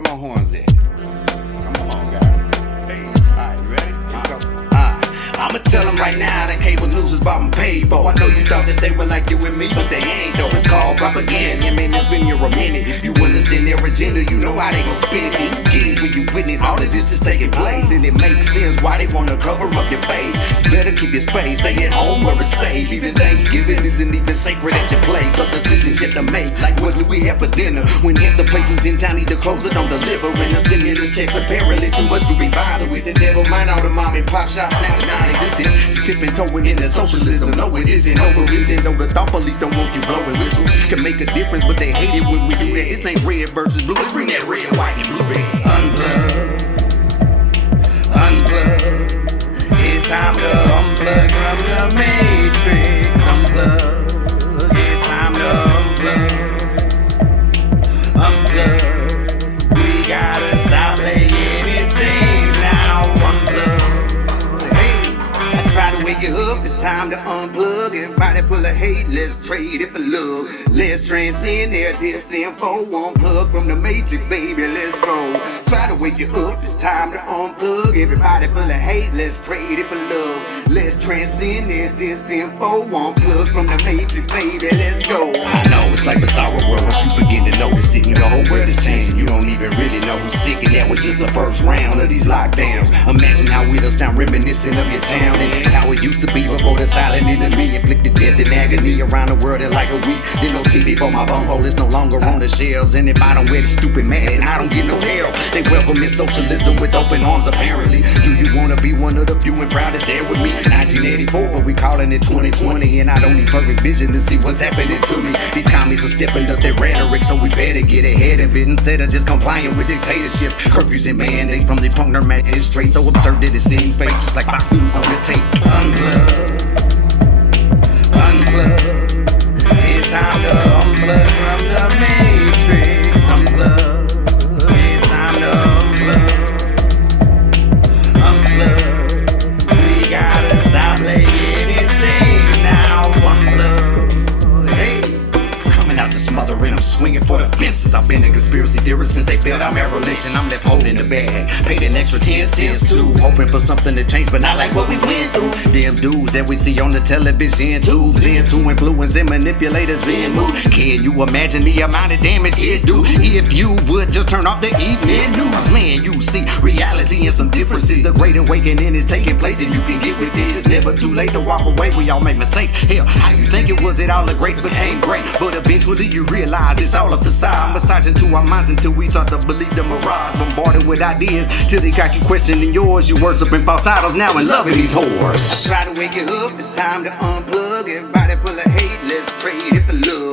Where my horns at? Come on, guys. Hey, alright, you ready? I'ma tell them right now that cable news is about my paper. I know you thought that they were like you and me, but they ain't though. It's called propaganda. Yeah, man, it's been here a minute. You understand their agenda, you know how they gon' spin it. You get when you witness all of this is taking place, and it makes sense why they wanna cover up your face. Better keep your space, stay at home where it's safe. Even Thanksgiving isn't even sacred at your place. Tough decisions yet to make, like what do we have for dinner? When half the places in town either close or don't deliver, and the stimulus checks apparently too much to be bothered with. And never mind all the mom and pop shops, now it's non-existent. Tipping toeing into socialism, no it isn't over, isn't though the thought police don't want you blowing whistles. Can make a difference, but they hate it when we do that. This ain't red versus blue, let's bring that red, white, and blue red. Unplug, it's time to unplug from the matrix. Unplug, it's time to unplug. We gotta stop playing it safe now. Unplug, hey, I try to wake you up, it's time to unplug. Everybody pull a hate, let's trade it for love. Let's transcend their disinfo. Unplug from the matrix, baby, let's go. Try to wake you up, it's time to unplug. Everybody full of hate, let's trade it for love. Let's transcend their disinfo. Unplug from the matrix, baby, let's go. I know it's like bizarre world once you begin to notice it. The whole world is changing, you don't even really know who's sick. And that was just the first round of these lockdowns. Imagine how it'll sound reminiscent of your town and how it used to be before the silent enemy inflicted death and agony around the world in like a week. Then no TV for my bunghole, it's no longer on the shelves. And if I don't wear the stupid mask, I don't get no help. They welcome in socialism with open arms apparently. Do you wanna be one of the few and proudest there with me? 1984, but we calling it 2020. And I don't need perfect vision to see what's happening to me. These commies are stepping up their rhetoric, so we better get ahead of it instead of just complying with dictatorships. Curfews and mandates from the punk magistrates, so absurd that it seems fake, just like boxes on the tape. Unplug, it's time to unplug from the matrix. Unplug, it's time to unplug. We gotta stop playing it safe now. Unplug, hey, coming out to smother and I'm swinging for the fences. I've been a conspiracy theorist since they built our Merrill Lynch, and I'm left holding the bag. Paid an extra 10 cents too, hoping for something to change, but not like what we went through. Them dudes that we see on the television tubes, into influence and manipulators in mood. Can you imagine the amount of damage it do if you would just turn off the evening news? Man, you see reality and some differences. The great awakening is taking place, and you can get with it. It's never too late to walk away. We all make mistakes. Hell, how you think it was? It all a grace became great, but eventually you realize it's all a facade, massaging to our minds until we start to believe the mirage. Bombarded with ideas till they got you questioning yours. You worshiping false idols now and loving these whores. Try to wake it up, it's time to unplug. Everybody full of hate, let's trade it for love.